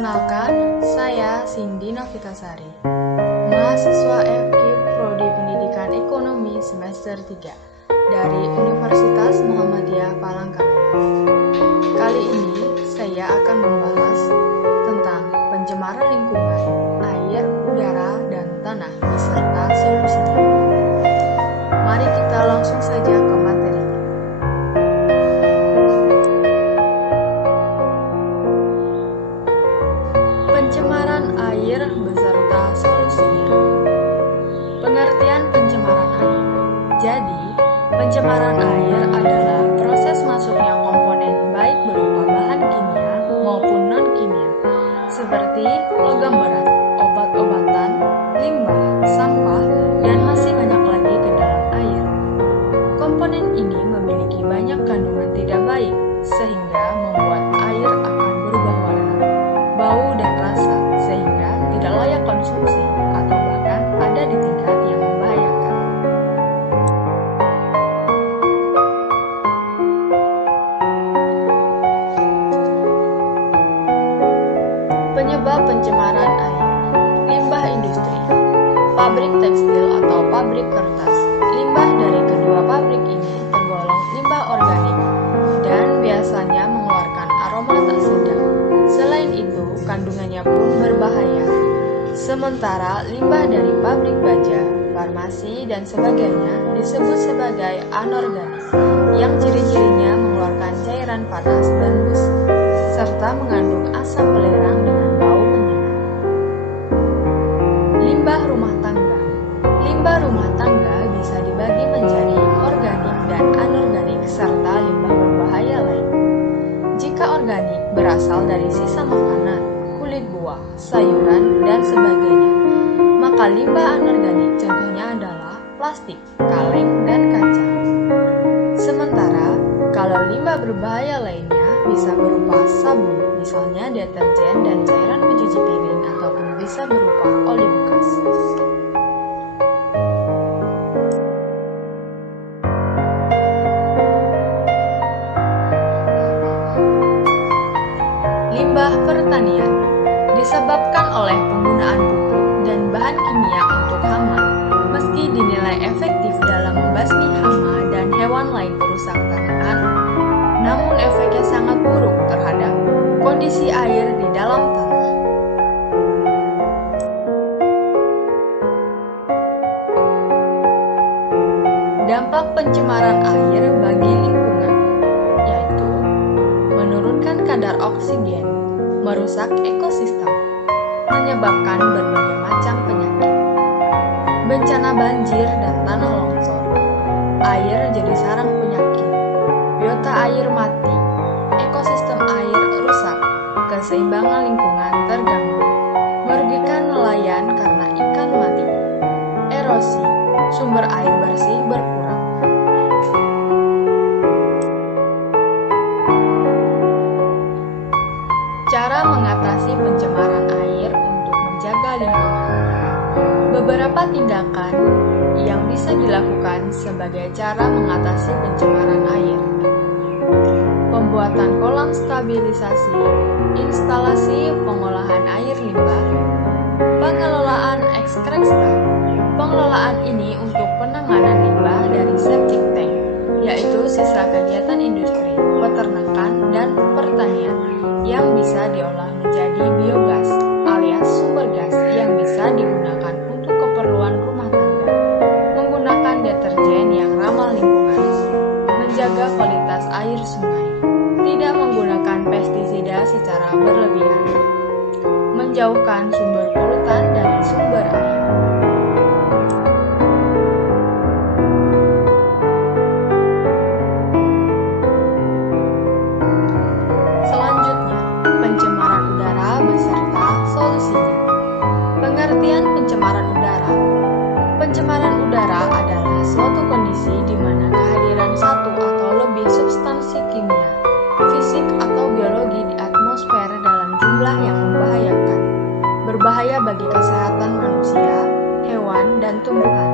Perkenalkan, saya Cindy Novitasari, mahasiswa FKIP Prodi Pendidikan Ekonomi semester 3 dari Universitas Muhammadiyah Palangkaraya. Kali ini saya akan membahas tentang pencemaran lingkungan, air, udara, dan tanah beserta solusinya. Mari kita langsung saja ke materi. Pencemaran air beserta solusinya. Pengertian pencemaran air. Jadi, pencemaran air adalah proses masuknya komponen baik berupa bahan kimia maupun non-kimia, seperti logam berat, obat-obatan, limbah, sampah, dan masih banyak lagi ke dalam air. Komponen ini memiliki banyak kandungan tidak baik, sehingga membuat air akan berubah warna, bau, dan rasa, sehingga tidak layak konsumsi atau bahkan ada di tingkat yang membahayakan. Penyebab pencemaran air. Limbah industri, pabrik tekstil atau pabrik kertas. Limbah dari kedua pabrik ini tergolong limbah organik dan biasanya mengeluarkan aroma tak sedap. Selain itu, kandungannya pun berbahaya. Sementara limbah dari pabrik baja, farmasi, dan sebagainya disebut sebagai anorganik, yang ciri-cirinya mengeluarkan cairan panas dan busa, serta mengandung asam belerang dengan bau menyengat. Limbah rumah tangga. Limbah rumah tangga bisa dibagi menjadi organik dan anorganik serta limbah berbahaya lain. Jika organik berasal dari sisa makanan, kulit buah, sayuran, dan sebagainya, maka limbah anorganik contohnya adalah plastik, kaleng, dan kaca. Sementara, kalau limbah berbahaya lainnya bisa berupa sabun, misalnya deterjen dan cairan pencuci piring, ataupun bisa berupa oli bekas. Limbah pertanian disebabkan oleh penggunaan pupuk dan bahan kimia untuk hama, meski dinilai efektif dalam membasmi hama dan hewan lain perusak tanaman, namun efeknya sangat buruk terhadap kondisi air di dalam tanah. Dampak pencemaran air bagi lingkungan, yaitu menurunkan kadar oksigen, merusak ekosistem, menyebabkan berbagai macam penyakit, bencana banjir dan tanah longsor, air jadi sarang penyakit, biota air mati, ekosistem air rusak, keseimbangan lingkungan terganggu, merugikan nelayan karena ikan mati, erosi, sumber air bersih berkurang. Cara mengatasi pencemaran air untuk menjaga lingkungan. Beberapa tindakan yang bisa dilakukan sebagai cara mengatasi pencemaran air. Pembuatan kolam stabilisasi, instalasi pengolahan air limbah, pengelolaan ekstrakta. Pengelolaan ini untuk penanganan limbah dari septic tank, yaitu sisa kegiatan industri, peternakan, dan pertanian yang bisa diolah menjadi biogas alias sumber gas yang bisa digunakan untuk keperluan rumah tangga, menggunakan deterjen yang ramah lingkungan, menjaga kualitas air sungai, tidak menggunakan pestisida secara berlebihan, menjauhkan sumber polutan dari sumber air. Pengertian pencemaran udara. Pencemaran udara adalah suatu kondisi di mana kehadiran satu atau lebih substansi kimia, fisik atau biologi di atmosfer dalam jumlah yang membahayakan, berbahaya bagi kesehatan manusia, hewan, dan tumbuhan,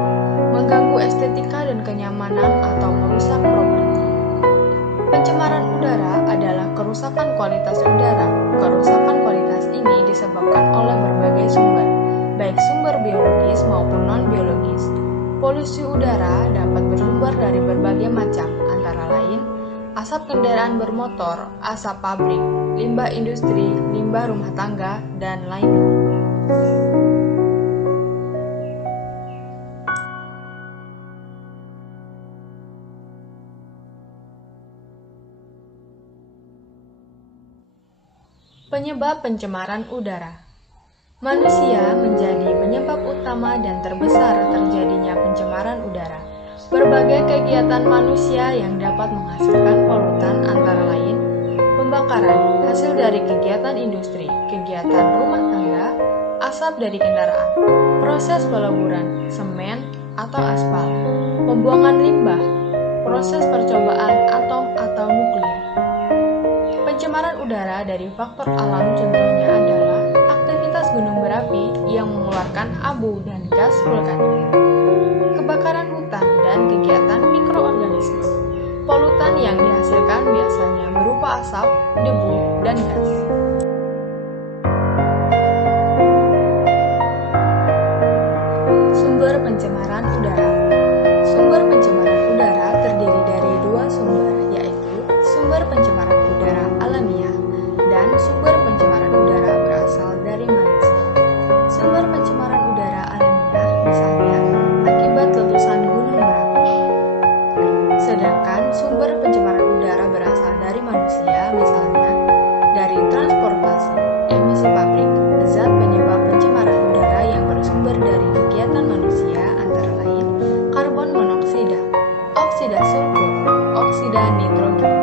mengganggu estetika dan kenyamanan atau merusak properti. Pencemaran udara adalah kerusakan kualitas udara. Kerusakan kualitas ini Polusi udara dapat bersumber dari berbagai macam, antara lain asap kendaraan bermotor, asap pabrik, limbah industri, limbah rumah tangga, dan lainnya. Penyebab pencemaran udara. Manusia menjadi penyebab utama dan terbesar terjadinya pencemaran udara. Berbagai kegiatan manusia yang dapat menghasilkan polutan antara lain pembakaran, hasil dari kegiatan industri, kegiatan rumah tangga, asap dari kendaraan, proses peleburan, semen atau aspal, pembuangan limbah, proses percobaan atom atau nuklir. Pencemaran udara dari faktor alam contohnya adalah aktivitas gunung berapi yang mengeluarkan abu dan gas vulkanik, kebakaran hutan dan kegiatan mikroorganisme. Polutan yang dihasilkan biasanya berupa asap, debu, dan gas. Sumber pencemaran udara. Sumber pencemaran udara terdiri dari dua sumber, yaitu sumber pencemaran udara alamiah dan sumber pencemaran udara berasal dari manusia. Sumber pencemaran udara alamiah misalnya akibat letusan gunung berapi. Sedangkan sumber pencemaran udara berasal dari manusia misalnya dari transportasi, emisi pabrik, zat penyebab pencemaran udara yang bersumber dari kegiatan manusia antara lain karbon monoksida, oksida sulfur, oksida nitrogen,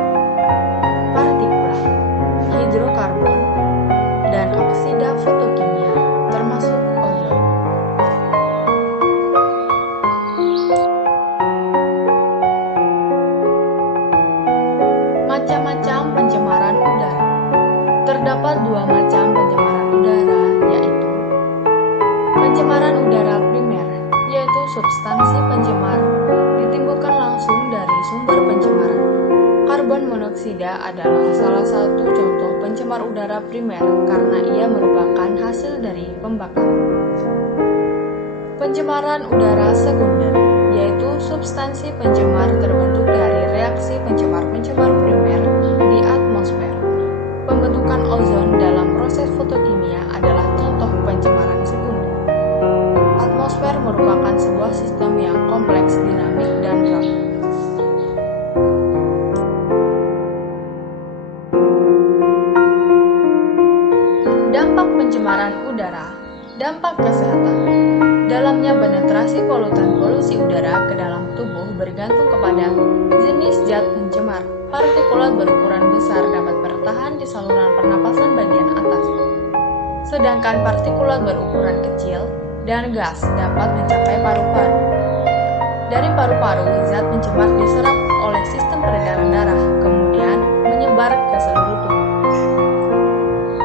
partikulat, hidrokarbon, dan oksida fotokimia, termasuk ozon. Macam-macam pencemaran udara. Terdapat dua macam pencemaran udara, yaitu pencemaran udara primer, yaitu substansi pencemar ditimbulkan langsung dari sumber pencemaran. Karbon monoksida adalah salah satu contoh pencemar udara primer karena ia merupakan hasil dari pembakaran. Pencemaran udara sekunder, yaitu substansi pencemar terbentuk dari reaksi pencemar-pencemar primer di atmosfer. Pembentukan ozon dalam proses fotokimia adalah contoh pencemaran sekunder. Atmosfer merupakan sebuah sistem yang kompleks, dinamik, dan rapuh. Dampak pencemaran udara. Dampak kesehatan. Dalamnya penetrasi polutan polusi udara ke dalam tubuh bergantung kepada jenis zat pencemar. Partikulat berukuran besar dapat bertahan di saluran pernapasan bagian atas, sedangkan partikulat berukuran kecil dan gas dapat mencapai paru-paru. Dari paru-paru, zat pencemar diserap oleh sistem peredaran darah, kemudian menyebar ke seluruh tubuh.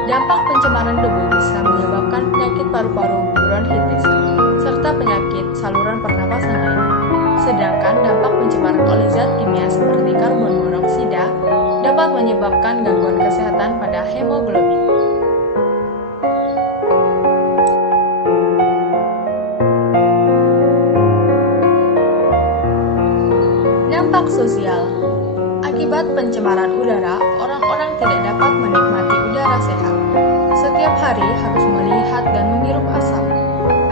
Dampak pencemaran debu bisa menyebabkan penyakit paru-paru, bronkitis, serta penyakit saluran pernapasan lainnya. Sedangkan dampak pencemaran oleh zat kimia seperti karbon monoksida dapat menyebabkan gangguan kesehatan pada hemoglobin. Dampak sosial. Akibat pencemaran udara, orang-orang tidak dapat menikmati udara sehat. Setiap hari harus melihat dan menghirup asap.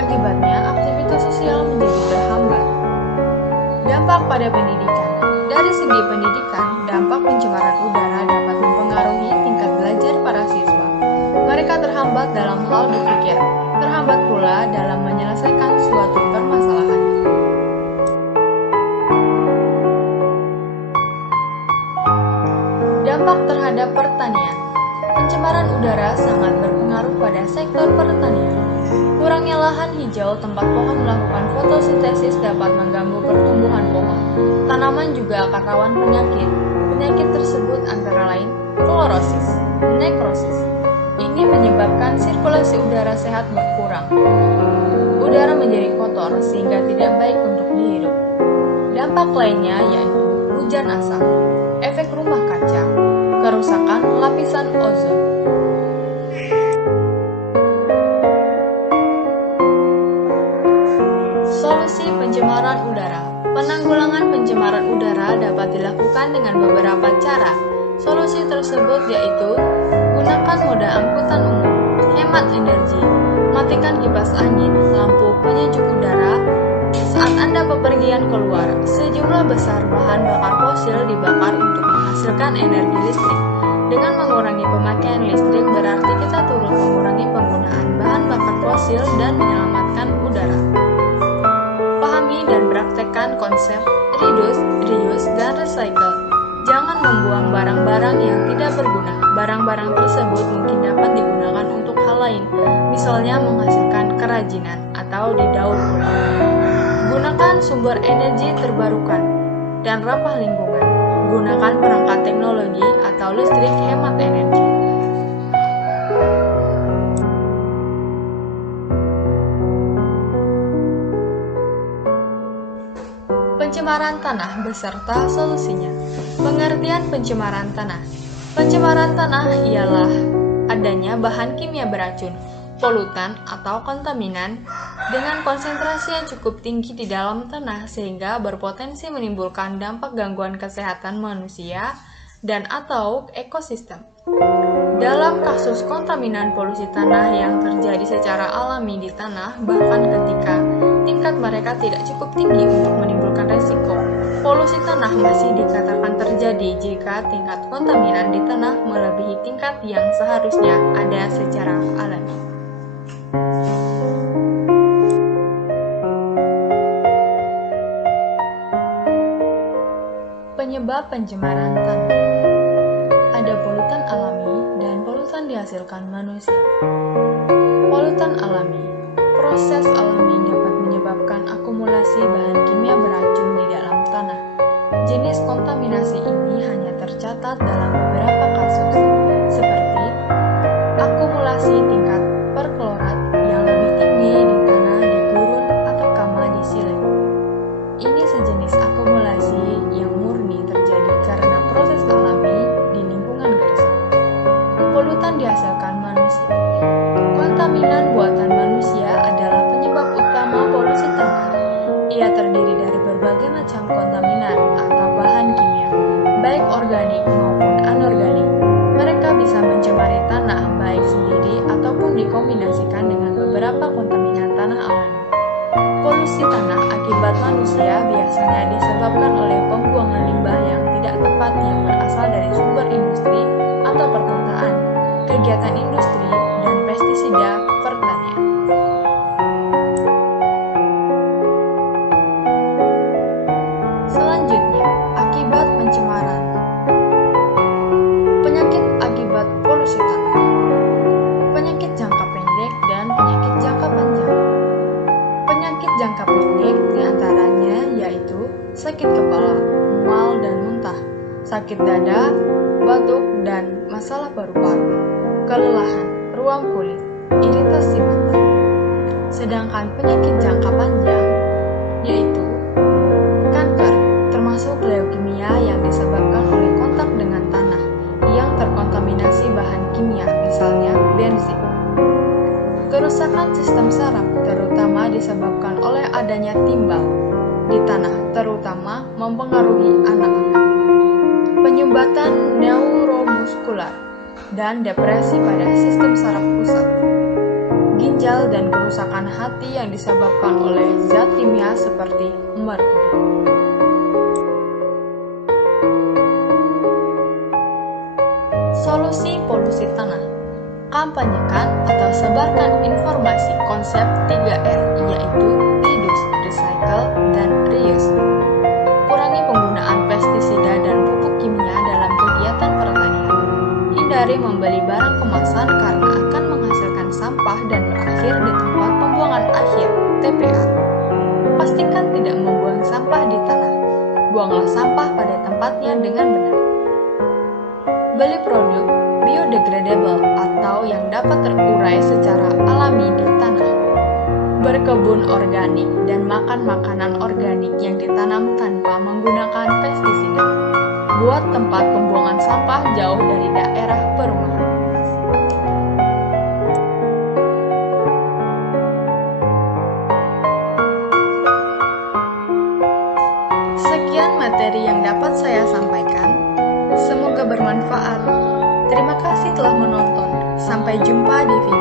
Akibatnya, aktivitas sosial menjadi terhambat. Dampak pada pendidikan. Dari segi pendidikan, dampak pencemaran udara dapat mempengaruhi tingkat belajar para siswa. Mereka terhambat dalam hal berpikir, terhambat pula dalam menyelesaikan suatu permasalahan. Dampak terhadap pertanian. Pencemaran udara sangat berpengaruh pada sektor pertanian. Kurangnya lahan hijau tempat pohon melakukan fotosintesis dapat mengganggu pertumbuhan pohon. Tanaman juga akan rawan penyakit. Penyakit tersebut antara lain klorosis, nekrosis. Ini menyebabkan sirkulasi udara sehat berkurang. Udara menjadi kotor sehingga tidak baik untuk dihirup. Dampak lainnya yaitu hujan asap, efek rumah kaca, kerusakan lapisan ozon. Solusi pencemaran Penanggulangan pencemaran udara dapat dilakukan dengan beberapa cara. Solusi tersebut yaitu gunakan moda angkutan umum, hemat energi, matikan kipas angin, lampu penyejuk udara. Saat Anda bepergian keluar, sejumlah besar bahan bakar fosil dibakar untuk menghasilkan energi listrik. Dengan mengurangi pemakaian listrik berarti kita turut mengurangi penggunaan bahan bakar fosil dan menyelamatkan udara. Pahami dan praktekkan konsep reduce, reuse, dan recycle. Jangan membuang barang-barang yang tidak berguna. Barang-barang tersebut mungkin dapat digunakan untuk hal lain, misalnya menghasilkan kerajinan atau didaur ulang. Gunakan sumber energi terbarukan dan ramah lingkungan. Gunakan perangkat teknologi atau listrik hemat energi. Pencemaran tanah beserta solusinya. Pengertian pencemaran tanah. Pencemaran tanah ialah adanya bahan kimia beracun, polutan atau kontaminan dengan konsentrasi yang cukup tinggi di dalam tanah sehingga berpotensi menimbulkan dampak gangguan kesehatan manusia dan atau ekosistem. Dalam kasus kontaminan polusi tanah yang terjadi secara alami di tanah, bahkan ketika tingkat mereka tidak cukup tinggi untuk menimbulkan resiko, polusi tanah masih dikatakan terjadi jika tingkat kontaminan di tanah melebihi tingkat yang seharusnya ada secara alami. Penyebab pencemaran tanah. Ada polutan alami dan polutan dihasilkan manusia. Polutan alami. Proses alami dapat menyebabkan akumulasi bahan kimia beracun di dalam tanah. Jenis kontaminasi ini hanya tercatat dalam beberapa kasus, seperti akumulasi tingkat perklorat yang lebih tinggi di tanah di gurun atau kama di silet. Ini sejenis akumulasi yang murni terjadi karena proses alami di lingkungan gersang. Polutan dihasilkan manusia. Kontaminan buatan manusia adalah penyebab utama polusi tanah. Ia terdiri dari berbagai macam kontaminan atau bahan kimia, baik organik maupun anorganik. Mereka bisa mencemari tanah baik sendiri ataupun dikombinasikan dengan beberapa kontaminan tanah alami. Polusi tanah akibat manusia biasanya disebabkan oleh pembuangan limbah yang tidak tepat yang berasal dari sumber industri atau perkotaan, kegiatan industri, dan pestisida pertanian. Selanjutnya, akibat pencemaran. Penyakit akibat polusi tanah. Penyakit jangka pendek dan penyakit jangka panjang. Penyakit jangka pendek diantaranya yaitu sakit kepala, mual dan muntah, sakit dada, batuk dan masalah paru-paru, kelelahan, ruam kulit, iritasi mata. Sedangkan penyakit jangka panjang yaitu kanker, termasuk leukemia yang disebabkan oleh kontak dengan tanah yang terkontaminasi bahan kimia, misalnya bensin. Kerusakan sistem saraf terutama disebabkan oleh adanya timbal di tanah, terutama mempengaruhi anak-anak. Penyumbatan neuromuskular dan depresi pada sistem saraf pusat. Ginjal dan kerusakan hati yang disebabkan oleh zat kimia seperti merkuri. Solusi polusi tanah. Kampanyekan atau sebarkan informasi konsep 3R, yaitu reduce, recycle, dan reuse. Kurangi penggunaan pestisida dan pupuk kimia dalam kegiatan pertanian. Hindari membeli barang kemasan karena akan menghasilkan sampah dan berakhir di tempat pembuangan akhir, TPA. Pastikan tidak membuang sampah di tanah. Buanglah sampah pada tempatnya dengan benar. Beli produk biodegradable atau yang dapat terurai secara alami di tanah. Berkebun organik dan makan makanan organik yang ditanam tanpa menggunakan pestisida. Buat tempat pembuangan sampah jauh dari daerah perumahan. Sekian materi yang dapat saya sampaikan. Semoga bermanfaat. Terima kasih telah menonton. Sampai jumpa di video